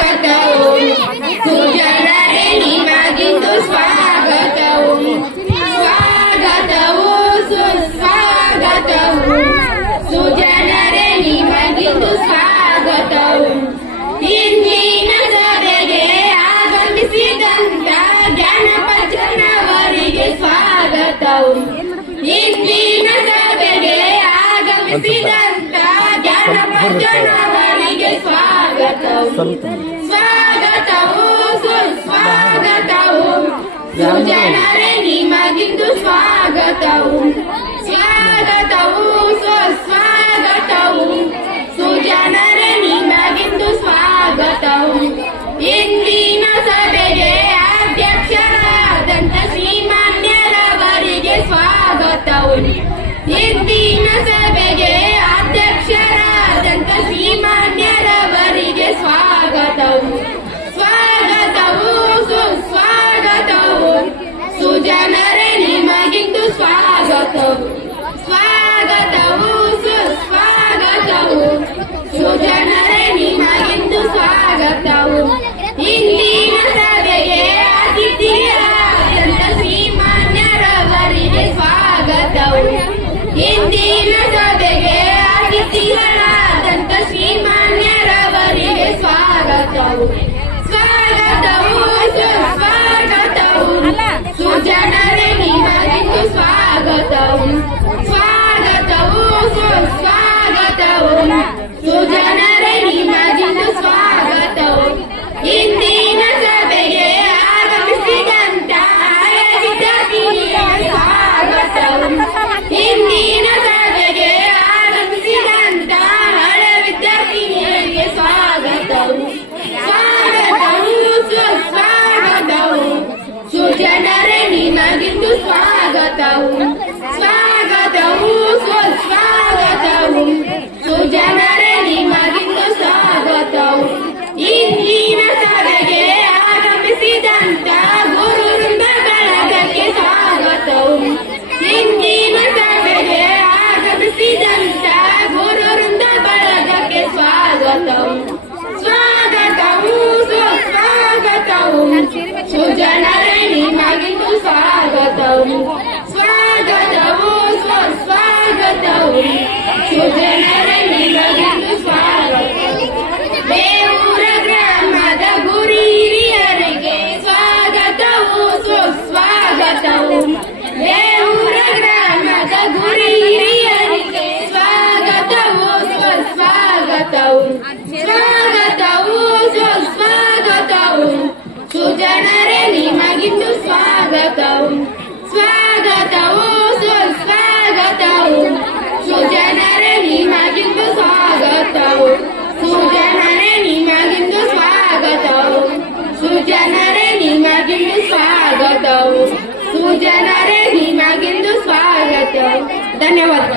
ಸ್ವಾಗತವು. ಸುಜನರೇ ನಿಮಗಿಂದು ಸ್ವಾಗತವು. ಸ್ವಾಗತವು, ಸುಸ್ವಾಗತವು. ಸುಜನರೇ ನಿಮಗಿಂದು ಸ್ವಾಗತವು. ಇಂದಿನ ಸಭೆಗೆ ಆಗಮಿಸಿದಂತ ಜ್ಞಾನಪಚನವರಿಗೆ ಸ್ವಾಗತವು. ಇಂದಿನ ಸಭೆಗೆ ಆಗಮಿಸಿದಂತ ಜ್ಞಾನಪಚನವರಿಗೆ ಸ್ವಾಗತ Swagatavu, Sujana Reni Magindu Swagatavu. ಇಂದಿನ ಸಭೆಗೆ ಸ್ವಾಗತವು जनरणी मागितु स्वागतौ स्वागतौ स्वस्वागतौ ಸುಜನರೇ ನಿಮಗಿಂದು ಸ್ವಾಗತವು. ಸುಜನರೇ ನಿಮಗಿಂದು ಸ್ವಾಗತವು. ಸುಜನರೇ ನಿಮಗಿಂದು ಸ್ವಾಗತವು. ಧನ್ಯವಾದ